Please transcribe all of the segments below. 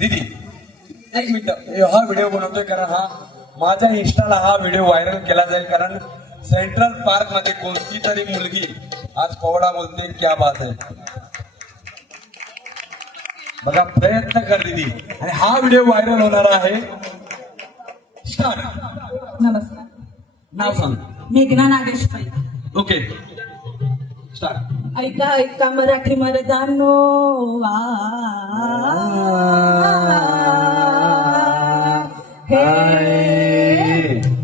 दीदी एक मिनिट, हा व्हिडिओ बनवतोय कारण हा माझ्या इंस्टाला हा व्हिडिओ व्हायरल केला जाईल, कारण सेंट्रल पार्क मध्ये कोणती तरी मुलगी आज पोवाडा बोलते, क्या बात आहे. बघा प्रयत्न कर दीदी, आणि हा व्हिडिओ व्हायरल होणार आहे. स्टार्ट. नमस्कार, नाव सांग. मेघना नागेश पै. Okay start. ऐका ऐका मराठी मर्दानो, हे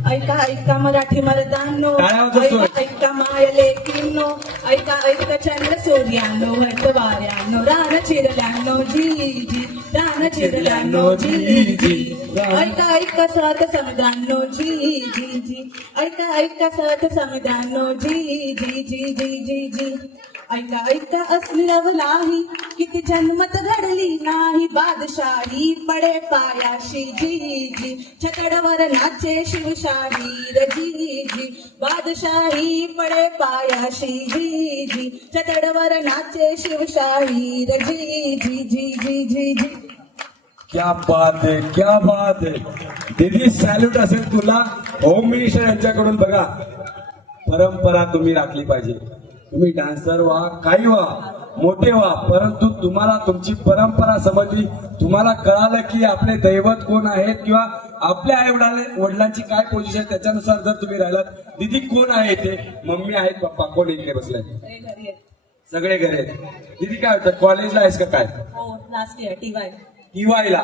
ऐका ऐका मराठी मर्दानो, ऐका ऐका माय लेकीनो, ऐका ऐका चंद्र सूर्यानो, वर्त वाऱ्यानो, रान चिरल्यानो जी जी, रान चिरल्यानो जी जी. ऐका ऐका सात समुद्रांनो जी जी जी, ऐका ऐका सात समुद्रांनो जी जी जी जी जी जी. ऐका ऐका असली रवलाही, किती जन्मत घडली नाही बादशाही, पडे पायाशी जी जी, छतडवर नाचे शिवशाहीर जी जी, बादशाही पडे पायाशी जी जी, छतडवर नाचे शिवशाहीर जी जी जी जी जी जी. क्या बात आहे, क्या बात आहे दीदी. सॅल्यूट असेल तुला. होम मिनिस्टर यांच्याकडून. बघा परंपरा तुम्ही राखली पाहिजे. तुम्ही डान्सर व्हा, काही व्हा, मोठे व्हा, परंतु तुम्हाला तुमची परंपरा समजली, तुम्हाला कळालं की आपले दैवत कोण आहेत किंवा आपल्या आई वडिलांची काय पोझिशन, त्याच्यानुसार जर तुम्ही राहिलात. दीदी कोण आहे ते? मम्मी आहेत, पप्पा कोण इकडे बसलाय? सगळे घरी आहेत. दीदी काय होतं, कॉलेजला आहेस का काय? हो, लास्ट इयर टीवाय. टीवायला.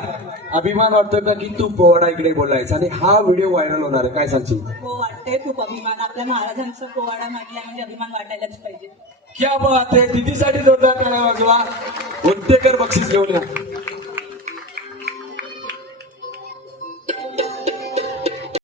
अभिमान वाटतोय का की तू पोवाडा इकडे बोलायचा आणि हा व्हिडिओ व्हायरल होणार आहे, काय सांगशील? हो, वाटतंय खूप अभिमान. आपल्या महाराजांचा पोवाडा म्हटल्या म्हणजे अभिमान वाटायलाच पाहिजे. क्या बात आहे. दीदीसाठी जोरदार टाळ्या वाजवा. उत्तेकर बक्षीस घेऊन या.